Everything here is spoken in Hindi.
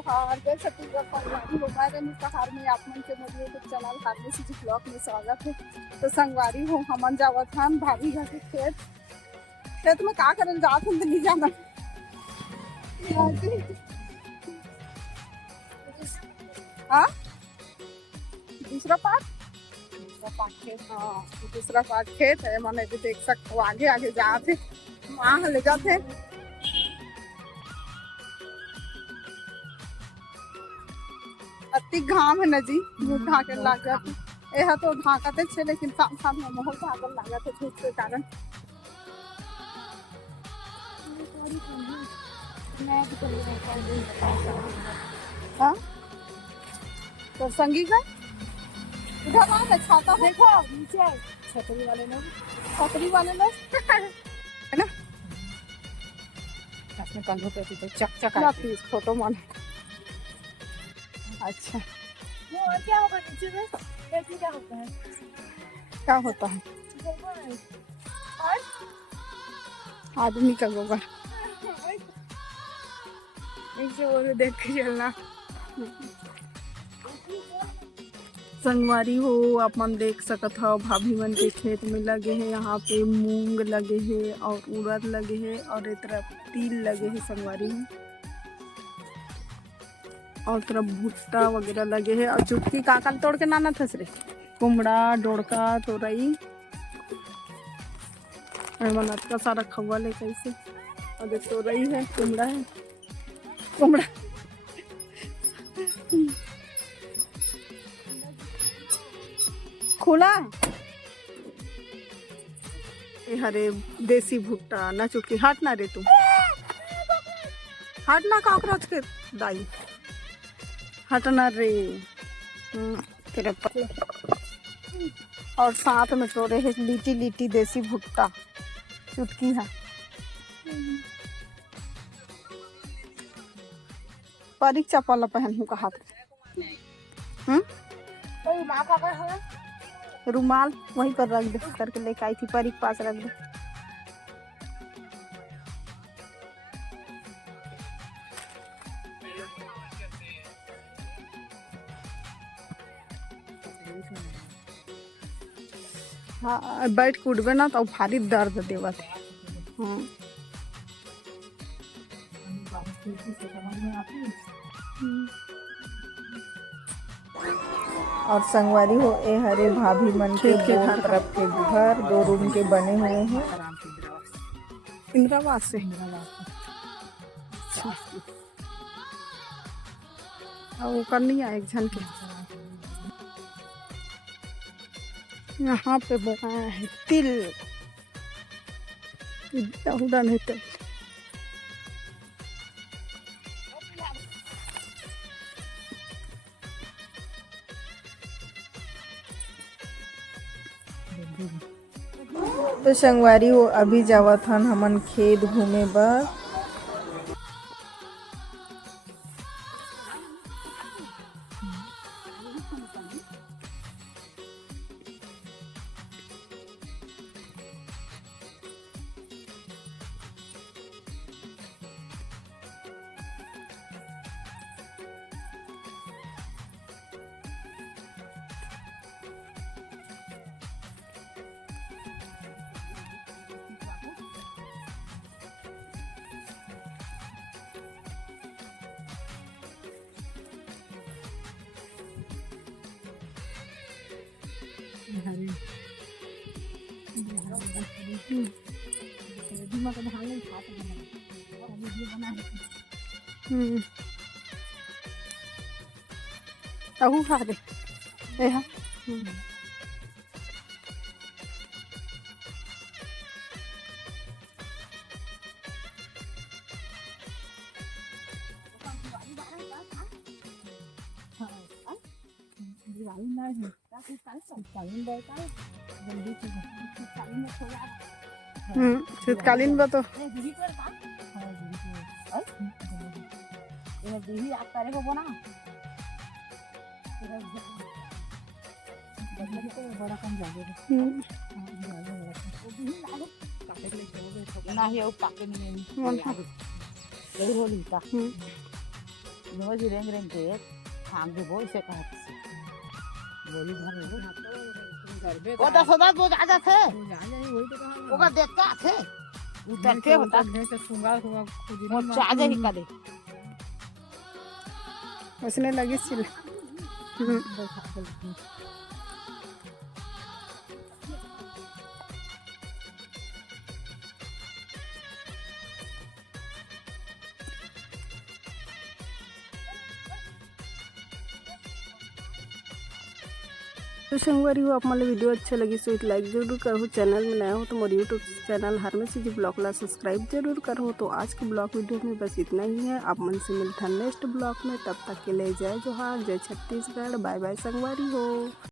जोहार जय छत्तीसगढ़ संगवारी हो मैं कहार में आप मन के मोदी यूट्यूब चैनल हार्दिक सिटी ब्लॉग में स्वागत है। तो संगवारी हो हमन जावत हन भाभी घर के खेत में का करल जात हन नहीं जाना हाँ दूसरा पार्ट खेत हाँ दूसरा पार्ट खेत है मैंने भी देख सकते हो आगे आगे जाते वहाँ ले जाते अति घाम है न जी मुँह ढाके लग जाते यह तो ढाकते छे लेकिन साथ साथ में बहुत ढाकल लग जाते धूप के कारण। हाँ तो संगी का इधर आ छाता देखो नीचे छतरी वाले लोग है ना कंधों पे तो चक फोटो मन। अच्छा वो क्या होगा नीचे में देखिए क्या होता है आदमी का गोबर ऐसे और देख के चलना। संगवारी हो आप मन देख सकत हो भाभी मन के खेत में लगे हैं यहाँ पे मूंग लगे हैं और उड़द लगे हैं और एक तरफ तिल लगे हैं संगवारी में और तरफ भुट्टा वगैरह लगे हैं और चुटकी काकल तोड़ के नाना थस रे कुमड़ा डोड़का तोरई मनत का सारा खवल है कैसे और तोरई है कुमड़ा खुला हरे देसी भुट्टा ना चुटकी हट ना रे तुम हट ना कॉकरोच के दाई हटना रे तेरे और साथ में तोड़े है लीटी लीटी देसी भुट्टा चुटकी है परिक चप्पल पहन हूँ हाथ रुमाल वहीं पर रख दे करके लेके आई थी परिक पास रख दे। हाँ बैठ के उठबे ना तो भारी दर्द देवत है। और संगवारी हो ए हरे भाभी मन के घर तरफ के घर 2 रूम के बने हुए हैं इंदिरावास से वो कर नहीं आए एक जन के यहाँ पे बनाया है तिल उड़न है तिल तो संगवारी हो अभी जावत हन हमन खेत घूमे बर तहु खा दे शीतकालीन बा तो नो जी रेंग रेंग के आगे बोल से कहत से बोली भर वो 10 वो जा थे ओका देख का थे उतर के होता वो चाहे ही करे उसने लगी सिल तो संगवारी हो आप मला वीडियो अच्छा लगी सो एक लाइक जरूर करो। चैनल में नया हो तो मेरे यूट्यूब चैनल हरमेसी जी ब्लॉग ला सब्सक्राइब जरूर करो। तो आज के ब्लॉग वीडियो में बस इतना ही है। आप मन से मिलता नेक्स्ट ब्लॉग में, तब तक के लिए जय जोहार, जय छत्तीसगढ़, बाय बाय संगवारी हो।